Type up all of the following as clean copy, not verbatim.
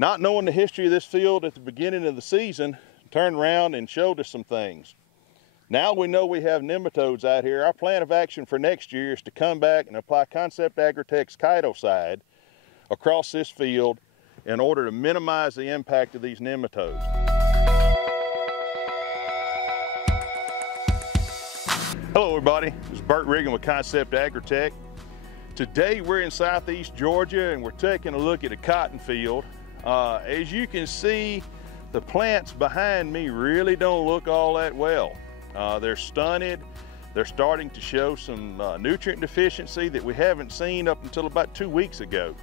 Not knowing the history of this field at the beginning of the season, turned around and showed us some things. Now we know we have nematodes out here. Our plan of action for next year is to come back and apply Concept Agritech's Chitocide across this field in order to minimize the impact of these nematodes. Hello everybody, this is Bert Riggan with Concept Agritech. Today we're in southeast Georgia and we're taking a look at a cotton field. As you can see, the plants behind me really don't look all that well. They're stunted. They're starting to show some nutrient deficiency that we haven't seen up until about 2 weeks ago.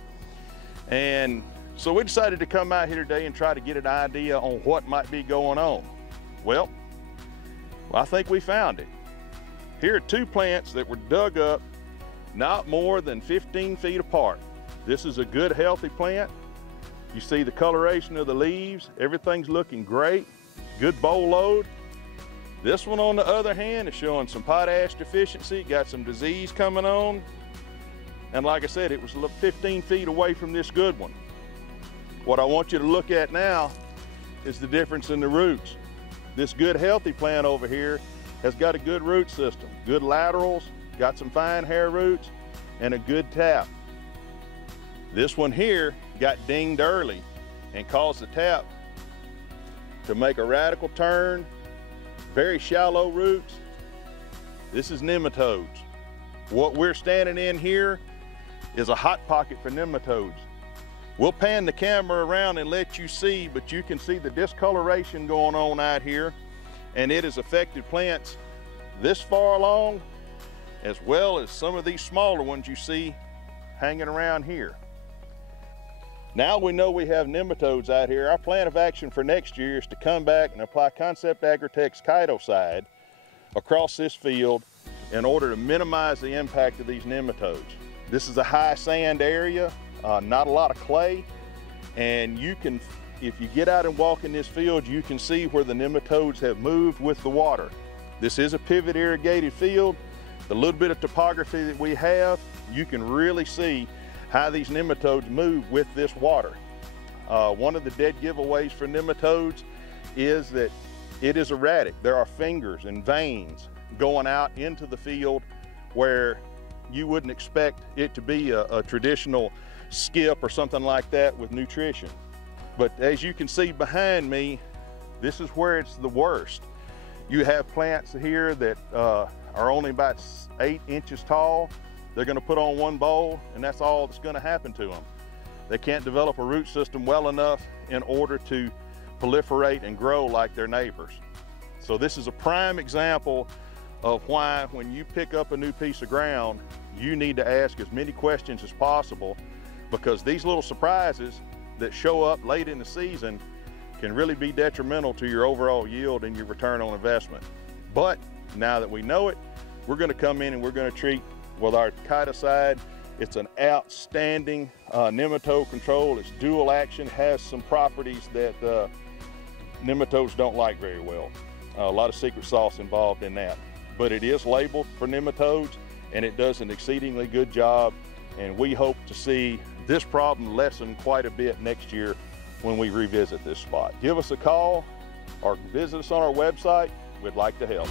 And so we decided to come out here today and try to get an idea on what might be going on. Well, I think we found it. Here are two plants that were dug up not more than 15 feet apart. This is a good, healthy plant. You see the coloration of the leaves, everything's looking great, good boll load. This one, on the other hand, is showing some potash deficiency, got some disease coming on. And like I said, it was 15 feet away from this good one. What I want you to look at now is the difference in the roots. This good, healthy plant over here has got a good root system, good laterals, got some fine hair roots, and a good tap. This one here got dinged early and caused the tap to make a radical turn, very shallow roots. This is nematodes. What we're standing in here is a hot pocket for nematodes. We'll pan the camera around and let you see, but you can see the discoloration going on out here, and it has affected plants this far along, as well as some of these smaller ones you see hanging around here. Now we know we have nematodes out here. Our plan of action for next year is to come back and apply Concept Agritech's Chitocide across this field in order to minimize the impact of these nematodes. This is a high sand area, not a lot of clay, and you can, if you get out and walk in this field, you can see where the nematodes have moved with the water. This is a pivot irrigated field. The little bit of topography that we have, you can really see how these nematodes move with this water. One of the dead giveaways for nematodes is that it is erratic. There are fingers and veins going out into the field where you wouldn't expect it to be a traditional skip or something like that with nutrition. But as you can see behind me, this is where it's the worst. You have plants here that are only about 8 inches tall. They're going to put on one boll, and that's all that's going to happen to them. They can't develop a root system well enough in order to proliferate and grow like their neighbors. So this is a prime example of why, when you pick up a new piece of ground, you need to ask as many questions as possible, because these little surprises that show up late in the season can really be detrimental to your overall yield and your return on investment. But now that we know it, we're going to come in and we're going to treat with our Chitocide. It's an outstanding nematode control. It's dual action, has some properties that nematodes don't like very well. A lot of secret sauce involved in that. But it is labeled for nematodes, and it does an exceedingly good job, and we hope to see this problem lessen quite a bit next year when we revisit this spot. Give us a call or visit us on our website. We'd like to help.